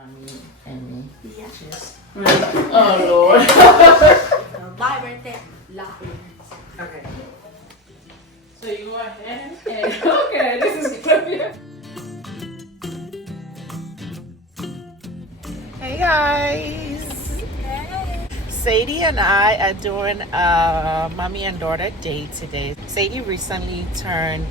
Mommy and me. Yeah. Cheers. Oh Lord. My birthday. Laughing. Okay. So you go ahead and okay, this is good. Hey guys. Hey. Sadie and I are doing a mommy and daughter date today. Sadie recently turned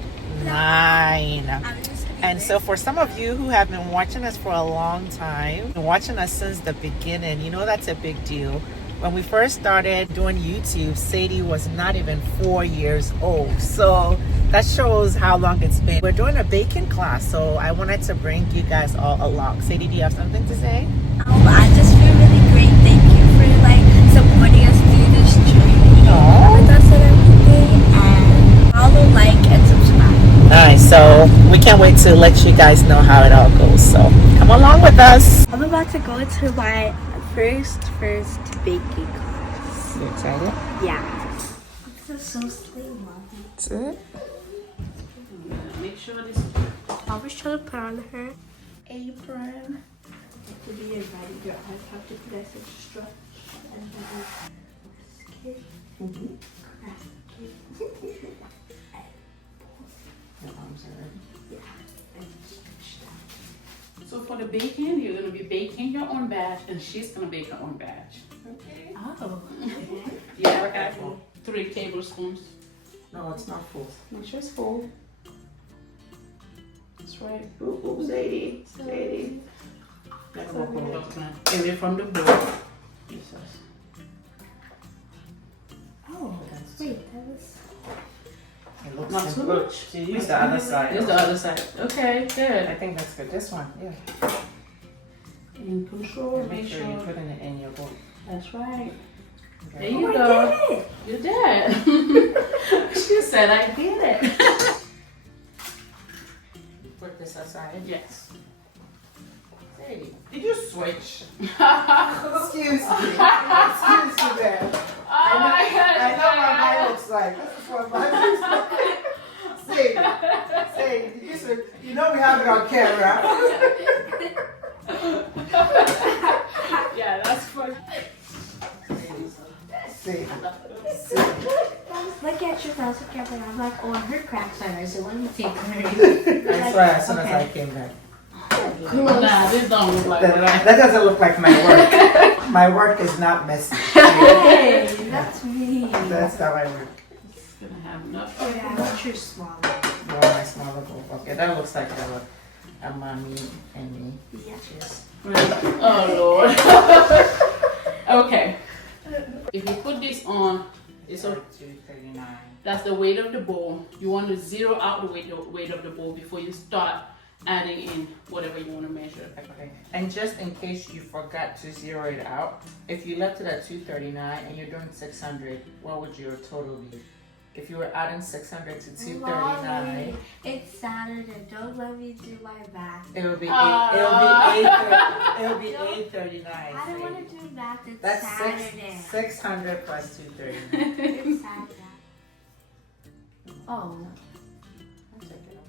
9. And so for some of you who have been watching us for a long time, watching us since the beginning, you know that's a big deal. When we first started doing YouTube, Sadie was not even 4 years old. So that shows how long it's been. We're doing a baking class, so I wanted to bring you guys all along. Sadie, do you have something to say? I just feel really great. Thank you for supporting us through this journey with us and everything. And follow, and subscribe. Alright, so we can't wait to let you guys know how it all goes. So come along with us. I'm about to go to my first baking class. You excited? Yeah. This is so slim, Mommy. That's it. Make sure this. I was trying to put on her apron. To be invited, girl, I have to put this extra and then Your arms are ready. yeah, and stretch that. So for the baking, you're gonna be baking your own batch, and she's gonna bake her own batch. Okay. Oh. You have 3 tablespoons. No, it's not full. Make sure it's full. That's right. Ooh, Sadie. Sadie. Never walk over. Away from the bowl. Jesus. Oh, wait, that was. It looks Not too good. much. So you use the other side. Use the other side. Okay, I good. think that's good. This one, yeah. In control, Make sure you put it in your bowl. That's right. There Okay. you I go. did it! You did. She said I did it. Put this aside. Yes. Sadie, did you switch? Excuse me. Excuse me, man. Oh my I know what gosh. mine looks like. This is what mine looks like. Sadie, did you switch? You know we have it on camera. Yeah, that's funny. Sadie. Look at your house camera. I'm like, oh, her cracks on her, so let me take her. I swear, as soon as I came back. Nah, this don't look like that. That doesn't look like my work. My work is not messy. Hey, that's me. That's how I work. It's gonna have enough. Yeah, I want your smaller. You want my smaller bowl? Okay, that looks like a mommy and me. Yeah. Cheers. Oh Lord. Okay. If you put this on, it's a, 239. that's the weight of the bowl. You want to zero out the weight of the bowl before you start adding in whatever you want to measure. Okay. And just in case you forgot to zero it out, if you left it at 239 and you're doing 600, what would your total be? If you were adding 600 to 239, Mommy, it's Saturday. Don't let me do my math. it'll be it'll be 839. I don't want to do math. It's That's Saturday. 600 plus 239. It's Saturday. Oh. I'll check it out.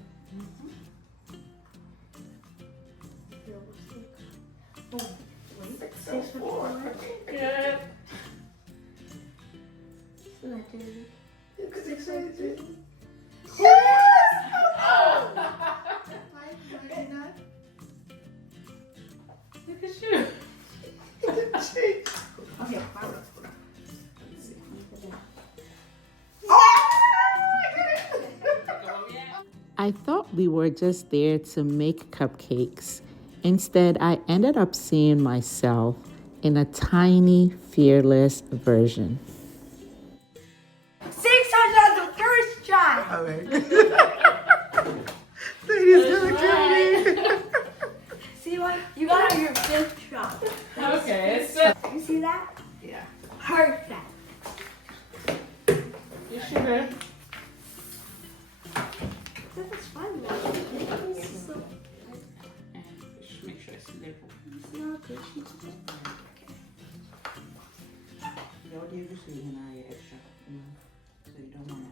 Oh, wait. 604. Good. Yes! Look at you. Okay, I thought we were just there to make cupcakes. Instead, I ended up seeing myself in a tiny, fearless version. 600 on the first try. Okay. Sadie's gonna kill me. See what? You got your fifth try. Okay, so You see that? Yeah. Perfect. you sugar. This is fun. This is so And just make sure it's labeled. Jag ger kusinen här extra. Så you don't want to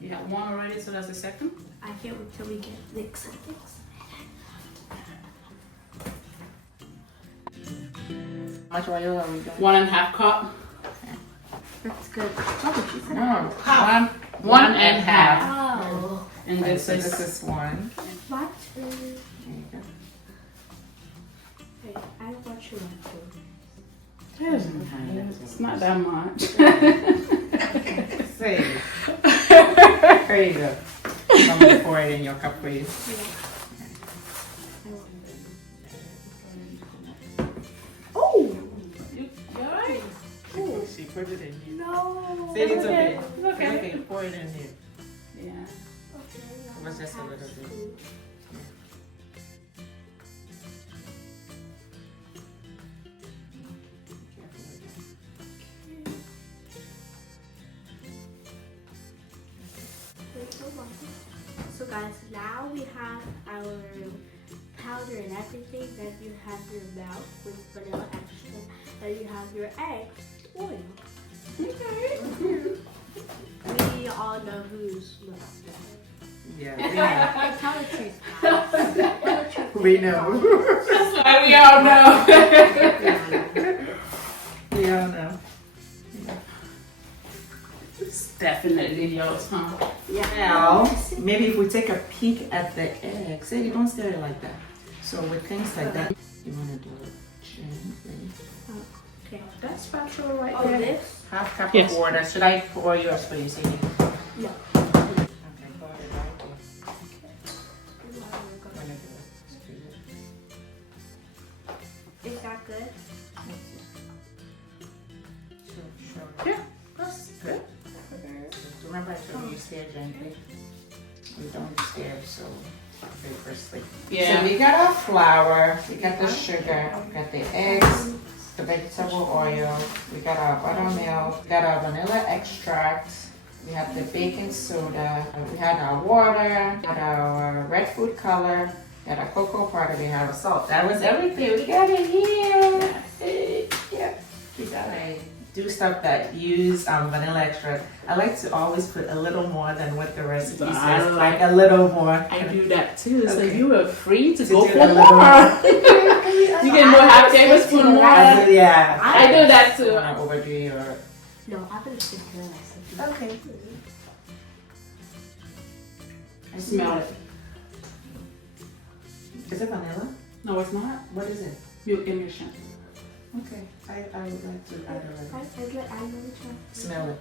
You have one already, so that's the second. I can't wait till we get the acceptance. How much oil are we doing? 1.5 cup. That's good. No, One and half. Oh. And Okay, this so is this is one. What? There you go. Wait, I don't want you it's not that much. Say. There you go. I'm gonna pour it in your cup, please. Oh! You alright? She put it in here. No. Say it's okay. It's okay. Okay, pour it in here. Yeah. It was just a little bit. So guys, now we have our powder and everything. Then you have your milk with vanilla extra. Then you have your egg oil. Okay. We all know who's milk. Yeah, Tell the truth. Tell the truth. we know. That's why we all know. We all know. It's definitely yours, huh? Now, maybe if we take a peek at the egg, say you don't stir it like that. So with things like that, you want to do it gently. Okay. That's spatula right Oh, there. this? Half cup Yes. of water. Should I pour yours for you, Sadie? No. Okay, pour it right there. I'm gonna do it. Is that good? Sure. Yeah, that's good. Remember I told you stir gently? We don't stir so vigorously. Yeah. So we got our flour, we got the sugar, we got the eggs, the vegetable oil, we got our buttermilk, we got our vanilla extract, we have the baking soda, we had our water, we had our red food color, we had our cocoa powder, we had our salt. That was everything. We got it here. Yeah. We got it. Do stuff that use vanilla extract. I like to always put a little more than what the recipe So I says. like- Like a little more. I do that too. So Okay. you were free to To go do for a little more. You can go half tablespoon more. Yeah. I do that I too. want to overdo your. No, I'm gonna stick to the recipe. Okay. I Smell it. Is it vanilla? No, it's not. What is it? Milk emulsion. Okay. I would like to add a smell it.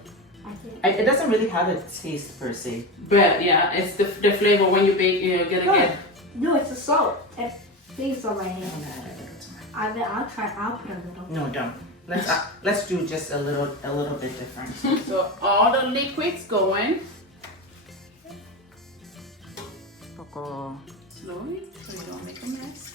It doesn't really have a taste per se. But yeah, it's the flavor when you bake. You're gonna get. No, it's a salt. It stays on my I'm hand. gonna add a little to mine. I'll try. I'll put a little. No, don't. Let's do just a little bit different. So all the liquids going Poco. slowly, so you don't make a mess.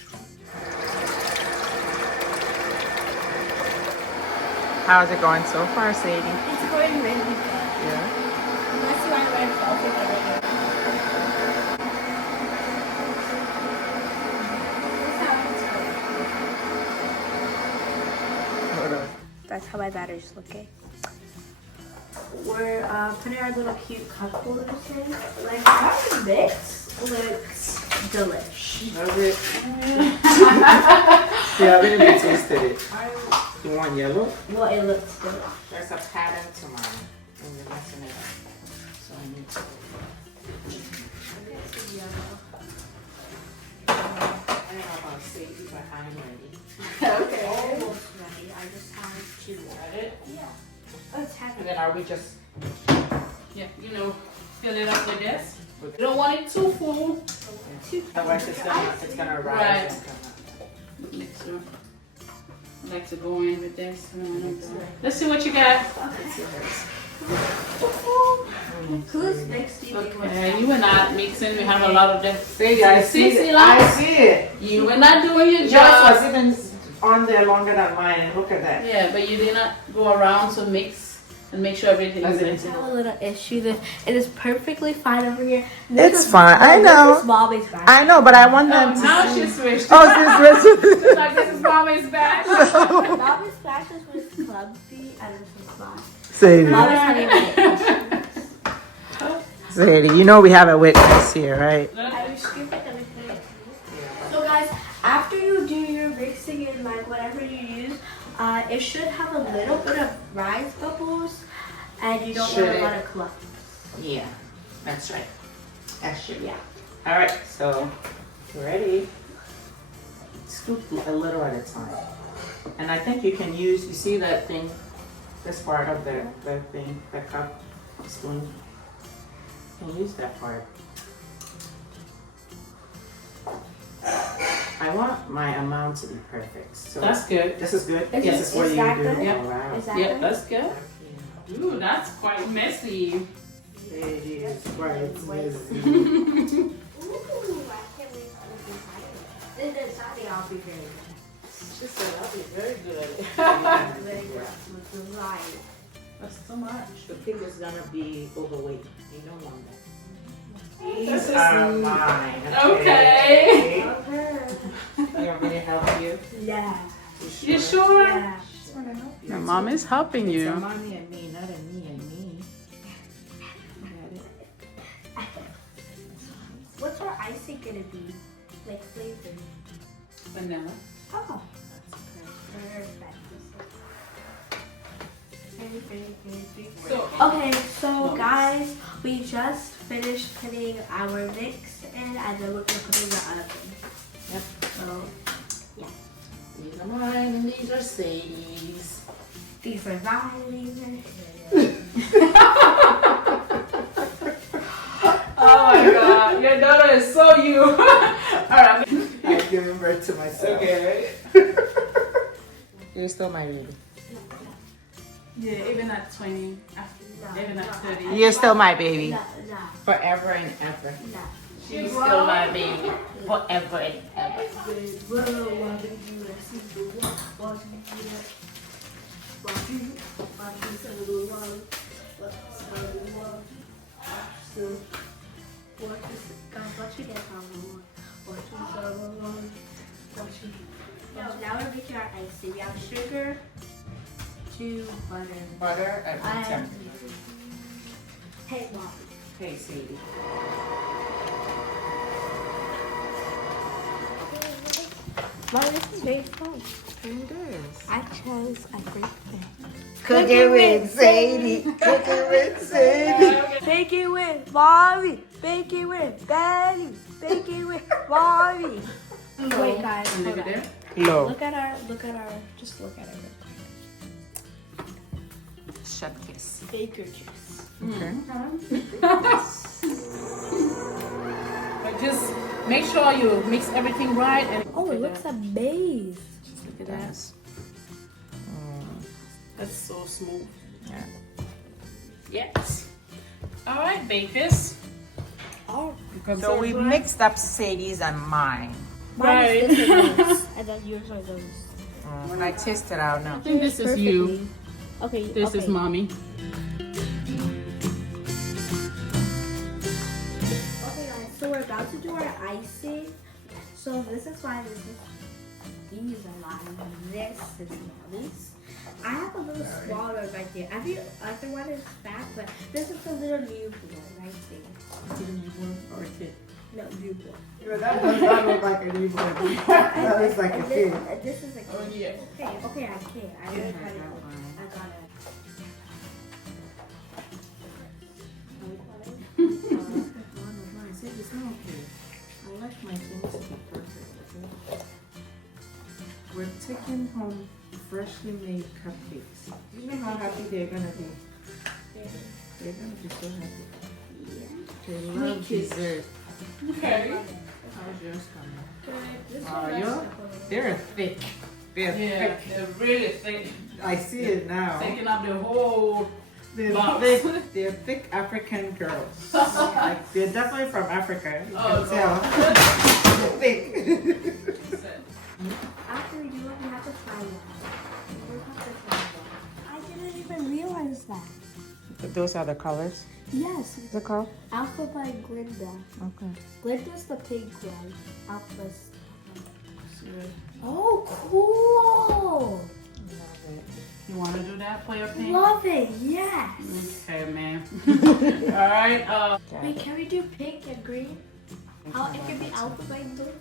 How's it going so far, Sadie? It's going really good. Yeah. Unless you want to red velvet earlier. That's how my batter's looking. We're putting our little cute cup holders in. Like that mix looks delish. Love it. Yeah, I haven't even tasted it. You want yellow? Well, it looks good. There's a pattern to mine. And you're messing it up. So I need to. I don't know about Sadie, but I'm ready. Okay. Almost ready. I just have to. Got it. Yeah. Let's have And then are we just Yeah, fill it up with this. You don't want it too full. otherwise it's gonna rise Right. and come up. Next one. I like to go in with this. Let's see what you got. Let's see hers. Who's next to you? Okay, you were not mixing. We have a lot of this. Sadie, I see See, it. like- I see it. You were not doing your Yours job. was even on there longer than mine. Look at that. Yeah, but you did not go around to mix and make sure everything is I in. have a little issue that it is perfectly fine over here. It's fine, I know. This is mommy's back. I know, but I want them to Now see. she switched. Oh, She's like, this is mommy's back. Mommy's back is with clumsy and this is mine. Sadie. Mommy's having a Sadie, you know we have a witness here, right? I scoop it and we put it. So guys, after you do your mixing and like whatever you use, It should have a little bit of rise bubbles, and you don't Should want a it? lot of clump. Yeah, that's right. That should. Yeah. All right, so ready. Scoop a little at a time. And I think you can use, you see that thing, this part of the thing, the cup, spoon. You can use that part. I want my amount to be perfect. So That's good. this is good? Is This it- is what is you that do? good? Oh, Yep. wow. Is that Yeah, good? that's good. Ooh, that's quite messy. It is quite messy. Ooh, I can't wait for the design. Then the designing I'll be very good. She said that'll be very good. Very good. With the line. That's too much. The pig is gonna be overweight. You don't want that. This These is- are mine. Okay. Okay. You want me to help you? Yeah. You sure? Yeah. Just wanna help you. Your mom is helping It's a you. mommy and me, not a me and me. Got it? What's our icing gonna be? Like flavor? Vanilla. Oh. Perfect. So, Okay, so guys, we just finished putting our mix in, and then we're gonna put it in the oven. Yep. So These are mine and these are Sadie's. these are mine. oh my god, your daughter is so you. Alright. I'm giving birth to myself. Okay. You're still my baby. Yeah, even at 20, even at 30. You're still my baby. No, no, Forever and ever. no. She's still my baby. Forever and ever. Now we're making our icing. We have sugar, butter. Butter and And hey, Mom. Hey, Sadie. Mom, this is very fun. It is. I chose a great thing. Cooking with Sadie. Cooking with Sadie. Bake it with Mommy. Bake it with Daddy. Bake it with Mommy. Wait, guys. Leave Hold it on. there. Low. Just look at it. Shut kiss. Baker kiss. Okay. But just make sure you mix everything right. And Oh, it looks amazing. look at that. That's so smooth. Yeah. Yes. All right, bakers. Oh, So we mixed up Sadie's and mine. mine is this and those, and then yours are those. When I taste it, I'll know. I think this is you. Okay. This is mommy. Okay, guys. So we're about to do our icing. So this is why these are mine. This is mommy's. I have a little smaller right there. Every other one is fat, but this is a little newborn right there. Or kid. No, newborn. That does not look like a newborn. That looks like a And kid. this is a kid. Oh, yeah. Okay, I can't. I really got it. I got it. I like my things to be perfect, okay? We're taking home freshly made cupcakes. You know how happy they're gonna be? They're gonna be so happy. They love dessert. Okay. How's yours coming? This Oh, one you're, they're thick. They're Yeah, thick. they're really thick. I see it now. Taking up the whole They're box. thick. They're thick African girls. Like, they're definitely from Africa. You Oh, can tell. They're thick. After we do it, we have to try it. We have to try it. I didn't even realize that. Those are the colors. Yes, What's it called? Alpha by Glinda. Okay. Glinda's the pink one. Alpha's. See that? Oh, cool! You want to do that for your pink? Love it, yes! Okay, man. All right. Wait, can we do pink and green? How it can be Alpha by Glinda?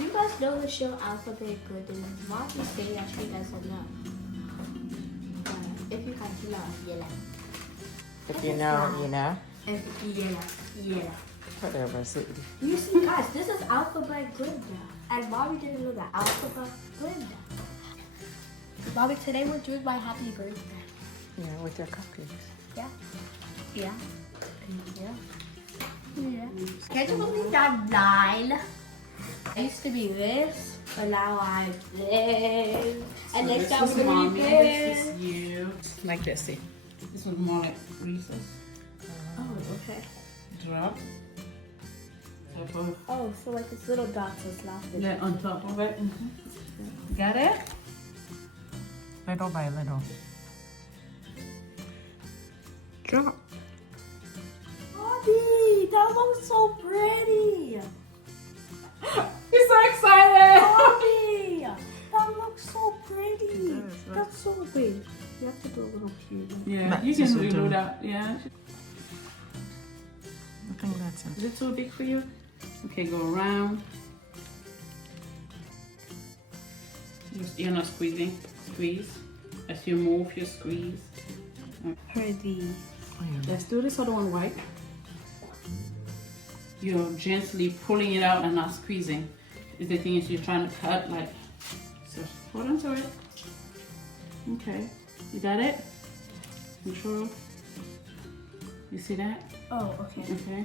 Do you guys know the show Alphabet Good? And Mommy say that she doesn't know. If you guys know, yeah. If you know, you know. Yeah. Whatever, sweetie. You see, guys, this is Alphabet Good. And Mommy didn't know that Alphabet Good. Mommy, today we're doing my happy birthday. Yeah, with your cupcakes. Yeah. Can't you believe I'm 9? I used to be this, but now I'm this. And next time we're gonna be this. This is you. Like this, see. This was more like Reese's. Oh, okay. Drop. Top of. Oh, so like this little dots is not this. Yeah, on top of it. Got it? Little by little. Drop. Mommy, that looks so pretty. He's so excited! Mommy, that looks so pretty. It does, right? That's so pretty. You have to do a little cute. Yeah, you can Just redo do. that. Yeah. I think that's it. Is it too big for you? Okay, go around. You're not squeezing. Squeeze. As you move, you squeeze. Pretty. Let's do this other one white. You're gently pulling it out and not squeezing. The thing is you're trying to cut like so. Hold on to it. Okay. You got it? Control. You see that? Oh, okay. Okay.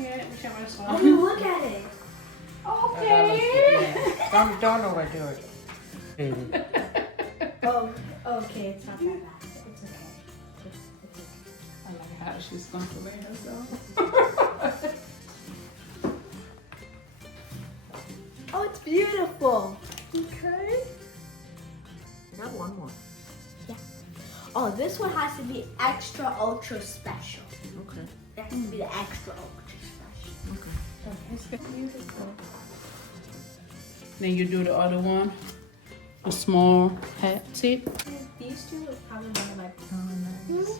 Yeah, whichever is Oh, look at it. Okay. Don't overdo it. Baby. Oh, okay. It's not that bad. It's okay. It's okay. I like how she's controlling herself. Oh, it's beautiful. Okay. I got one more. Oh, this one has to be extra ultra special. Okay. It has to be the extra ultra special. Okay. It's beautiful. Then you do the other one. A small hat tip. These two are probably one of my. Oh, nice.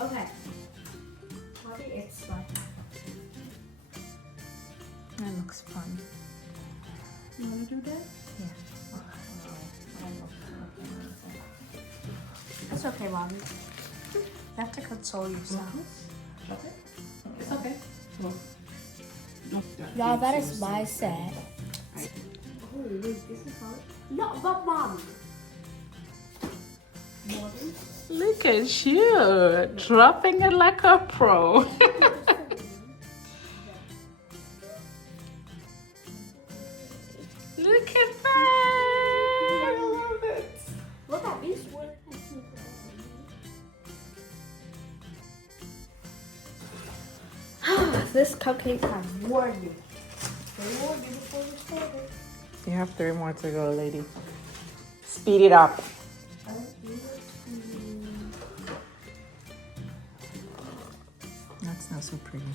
Okay. Probably it's like. That looks fun. You want to do that? It's okay, Mommy. You have to console yourself. Okay. It's okay. Well, Y'all, that is my set. Oh, wait, this is hard. No, but Mommy. Mommy? Look at you, dropping it like a pro. Look at that! I love it. Look at this one. This cupcake has warmed me. They warmed me before we started. You have 3 more to go, lady. Speed it up. That's not so pretty.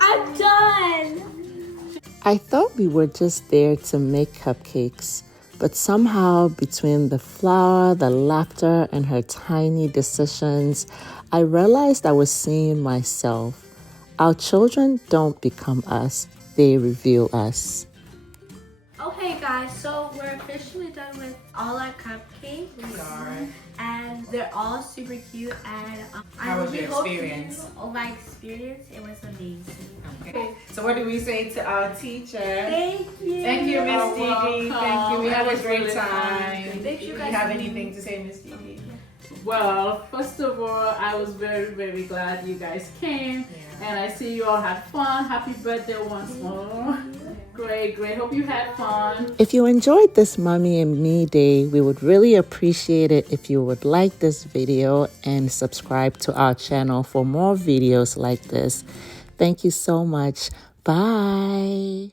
I'm done. I thought we were just there to make cupcakes, but somehow between the flour, the laughter, and her tiny decisions, I realized I was seeing myself. Our children don't become us, they reveal us. Okay, guys, so we're officially done with all our cupcakes. We are. And they're all super cute. And How was your hope experience? my experience, it was amazing. Okay. So what do we say to our teacher? Thank you. Thank you, Miss You're Deedee. welcome. Thank you. We had a It was great really fun. time. Thank Do you you guys. have anything to say, Miss Deedee? Well, first of all, I was very, very glad you guys came. And I see you all had fun. Happy birthday once more. Great, great. Hope you had fun. If you enjoyed this Mommy and Me Day, we would really appreciate it if you would like this video and subscribe to our channel for more videos like this. Thank you so much. Bye.